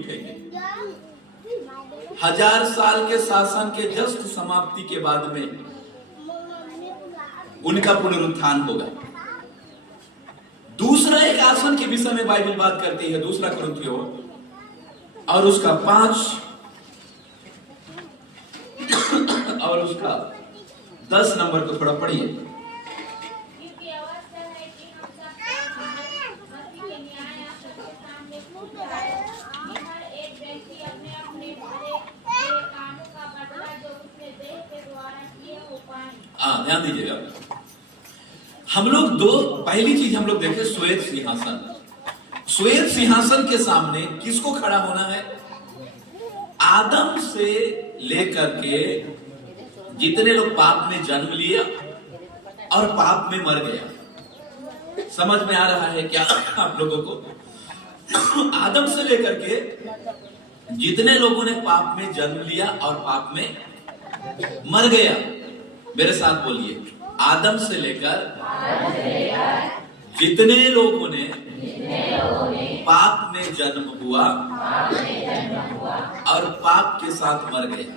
उठेंगे। 1000 साल के शासन के जस्ट समाप्ति के बाद में उनका पुनरुत्थान होगा। दूसरा एक आसन के विषय में बाइबल बात करती है, दूसरा कुरिन्थियों और उसका 5 और उसका 10 नंबर को थोड़ा पढ़िए। ध्यान दीजिएगा, हम लोग पहली चीज हम लोग देखे श्वेत सिंहासन। श्वेत सिंहासन के सामने किसको खड़ा होना है? आदम से लेकर के जितने लोग पाप में जन्म लिया और पाप में मर गया। समझ में आ रहा है क्या आप लोगों को? आदम से लेकर के जितने लोगों ने पाप में जन्म लिया और पाप में मर गया, मेरे साथ बोलिए, आदम से लेकर जितने लोगों ने पाप में जन्म हुआ और पाप के साथ मर गया।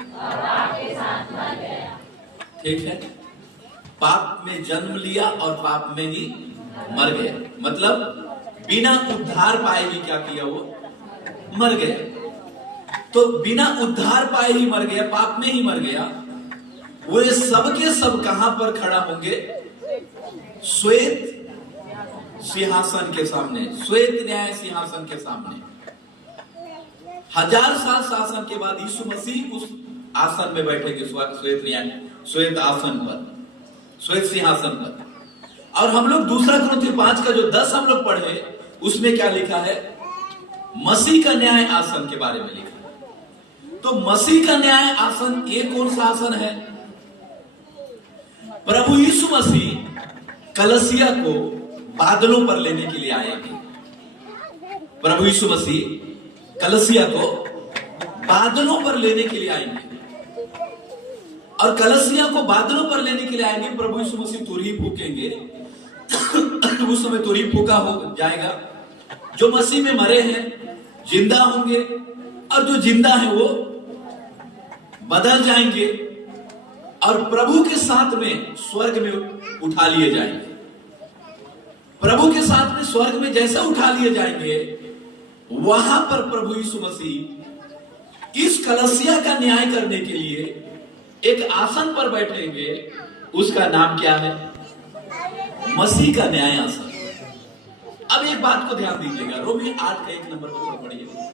ठीक है, पाप में जन्म लिया और पाप में ही मर गया, मतलब बिना उद्धार पाए ही क्या किया? वो मर गया। तो बिना उद्धार पाए ही मर गया, पाप में ही मर गया। वो सब के सब कहां पर खड़ा होंगे? श्वेत सिंहासन के सामने, श्वेत न्याय सिंहासन के सामने। 1000 साल शासन के बाद यीशु मसीह उस आसन में बैठेंगे, श्वेत न्याय, श्वेत आसन पर, श्वेत सिंहासन पर। और हम लोग दूसरा कुरिन्थियों 5 का जो 10 हम लोग पढ़े, उसमें क्या लिखा है? मसीह का न्याय आसन के बारे में लिखा है। तो मसीह का न्याय आसन ये कौन सा आसन है? प्रभु यीशु मसीह कलसिया को बादलों पर लेने के लिए आएंगे। प्रभु यीशु मसीह कलसिया को बादलों पर लेने के लिए आएंगे, और कलसिया को बादलों पर लेने के लिए आएंगे। प्रभु यीशु मसीह तुरही फूकेंगे। उस समय तुरही फूका हो जाएगा। जो मसीह में मरे हैं जिंदा होंगे, और जो जिंदा है वो बदल जाएंगे और प्रभु के साथ में स्वर्ग में उठा लिए जाएंगे। प्रभु के साथ में स्वर्ग में जैसे उठा लिए जाएंगे, वहां पर प्रभु यीशु मसीह इस कलसिया का न्याय करने के लिए एक आसन पर बैठेंगे। उसका नाम क्या है? मसीह का न्याय आसन। अब एक बात को ध्यान दीजिएगा, रोमी 8 का 1 नंबर को पढ़िए।